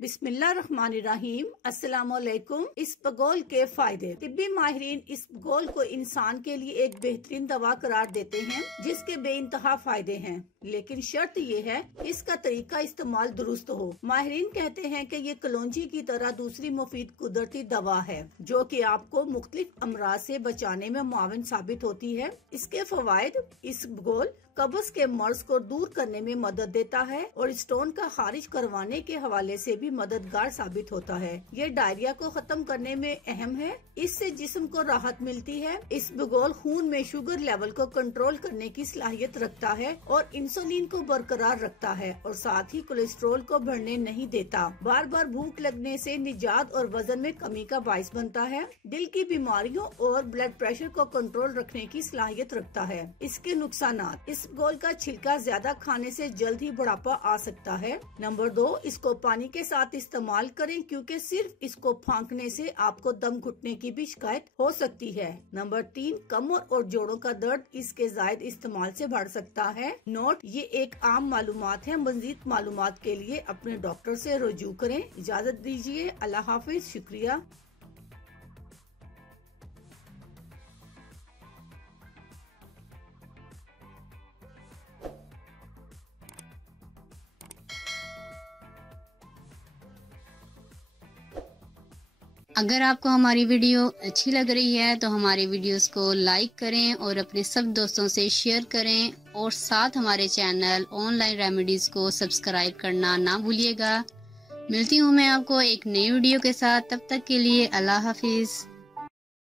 बिस्मिल्लाहिर्रहमानिर्रहीम। अस्सलामुअलैकुम। इसबगोल के फायदे। तिब्बी माहिरीन इसबगोल को इंसान के लिए एक बेहतरीन दवा करार देते हैं जिसके बेइंतहा फायदे हैं, लेकिन शर्त ये है इसका तरीका इस्तेमाल दुरुस्त हो। माहिरीन कहते हैं कि ये कलौंजी की तरह दूसरी मुफीद कुदरती दवा है जो कि आपको मुख्तलिफ अमराज से बचाने में मुआविन साबित होती है। इसके फवायद: इसबगोल कब्ज के मर्ज को दूर करने में मदद देता है और स्टोन का खारिज करवाने के हवाले से भी मददगार साबित होता है। ये डायरिया को खत्म करने में अहम है। इससे जिस्म को राहत मिलती है। इसबगोल खून में शुगर लेवल को कंट्रोल करने की सलाहियत रखता है और इंसुलिन को बरकरार रखता है और साथ ही कोलेस्ट्रोल को बढ़ने नहीं देता। बार बार भूख लगने से निजात और वजन में कमी का बाइस बनता है। दिल की बीमारियों और ब्लड प्रेशर को कंट्रोल रखने की सलाहियत रखता है। इसके नुकसानात: इसबगोल का छिलका ज्यादा खाने से जल्द ही बुढ़ापा आ सकता है। नंबर 2, इसको पानी के साथ इस्तेमाल करें क्योंकि सिर्फ इसको फांकने से आपको दम घुटने की भी शिकायत हो सकती है। नंबर 3, कमर और जोड़ों का दर्द इसके जायद इस्तेमाल से बढ़ सकता है। नोट: ये एक आम मालूमात है। मजीद मालूमात के लिए अपने डॉक्टर से रुजू करें। इजाजत दीजिए। अल्लाह हाफिज। शुक्रिया। अगर आपको हमारी वीडियो अच्छी लग रही है तो हमारे वीडियोस को लाइक करें और अपने सब दोस्तों से शेयर करें और साथ हमारे चैनल ऑनलाइन रेमेडीज को सब्सक्राइब करना ना भूलिएगा। मिलती हूँ मैं आपको एक नई वीडियो के साथ। तब तक के लिए अल्लाह हाफिज।